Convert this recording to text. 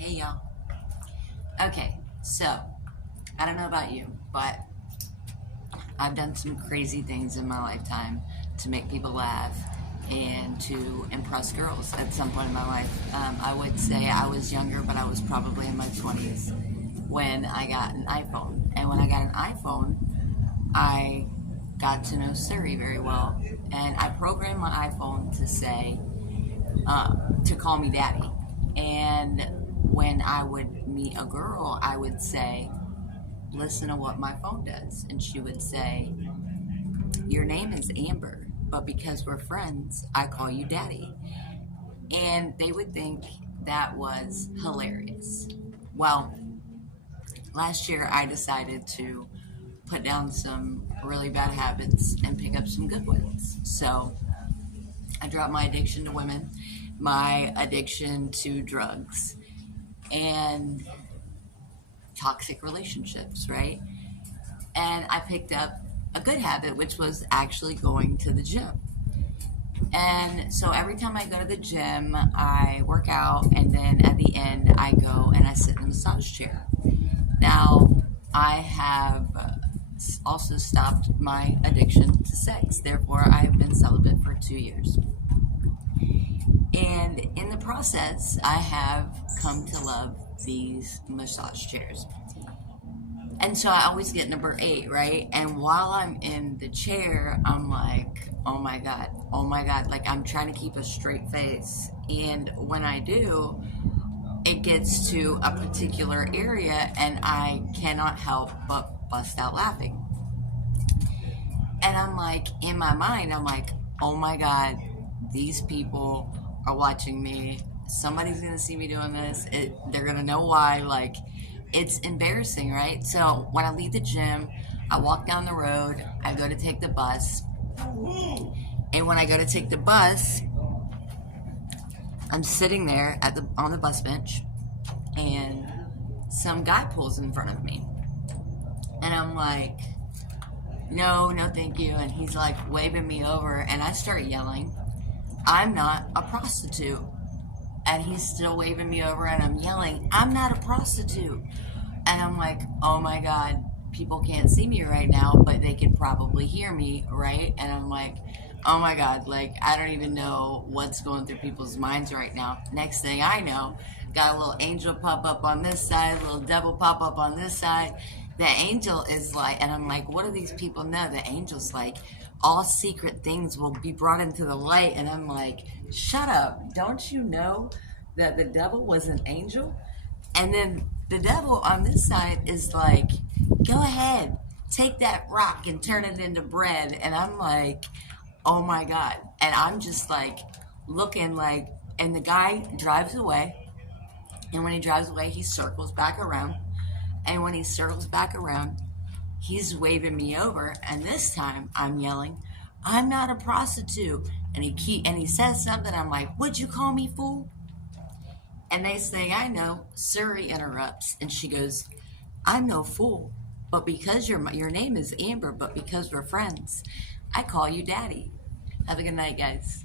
Hey y'all. Okay, so I don't know about you, but I've done some crazy things in my lifetime to make people laugh and to impress girls at some point in my life. I would say I was younger, but I was probably in my 20s when I got an iPhone. And when I got an iPhone, I got to know Siri very well. And I programmed my iPhone to say, to call me daddy. And when I would meet a girl, I would say, listen to what my phone does. And she would say, your name is Amber, but because we're friends, I call you daddy. And they would think that was hilarious. Well, last year I decided to put down some really bad habits and pick up some good ones. So I dropped my addiction to women, my addiction to drugs, and toxic relationships, right? And I picked up a good habit, which was actually going to the gym. And so every time I go to the gym, I work out, and then at the end, I go and I sit in a massage chair. Now, I have also stopped my addiction to sex. Therefore, I have been celibate for 2 years. And in the process, I have come to love these massage chairs. And so I always get number 8, right? And while I'm in the chair, I'm like, oh my God. Like I'm trying to keep a straight face. And when I do, it gets to a particular area and I cannot help but bust out laughing. And I'm like, in my mind, I'm like, oh my God, these people are watching me. Somebody's gonna see me doing this. They're gonna know why. Like, it's embarrassing, right? So when I leave the gym, I walk down the road. I go to take the bus, and when I go to take the bus, I'm sitting there on the bus bench, and some guy pulls in front of me, and I'm like, no, no, thank you. And he's like waving me over, and I start yelling, I'm not a prostitute. And he's still waving me over, and I'm yelling, I'm not a prostitute. And I'm like, oh my God, people can't see me right now, but they can probably hear me, right? And I'm like, oh my God, like, I don't even know what's going through people's minds right now. Next thing I know, got a little angel pop up on this side, a little devil pop up on this side. The angel is like, and I'm like, what do these people know? The angel's like, all secret things will be brought into the light. And I'm like, shut up. Don't you know that the devil was an angel? And then the devil on this side is like, go ahead, take that rock and turn it into bread. And I'm like, oh my God. And I'm just like looking like, and the guy drives away. And when he drives away, he circles back around. And when he circles back around, he's waving me over. And this time I'm yelling, I'm not a prostitute. And he says something. I'm like, would you call me fool? And next thing I know, Suri interrupts and she goes, I'm no fool, but because your name is Amber, but because we're friends, I call you daddy. Have a good night, guys.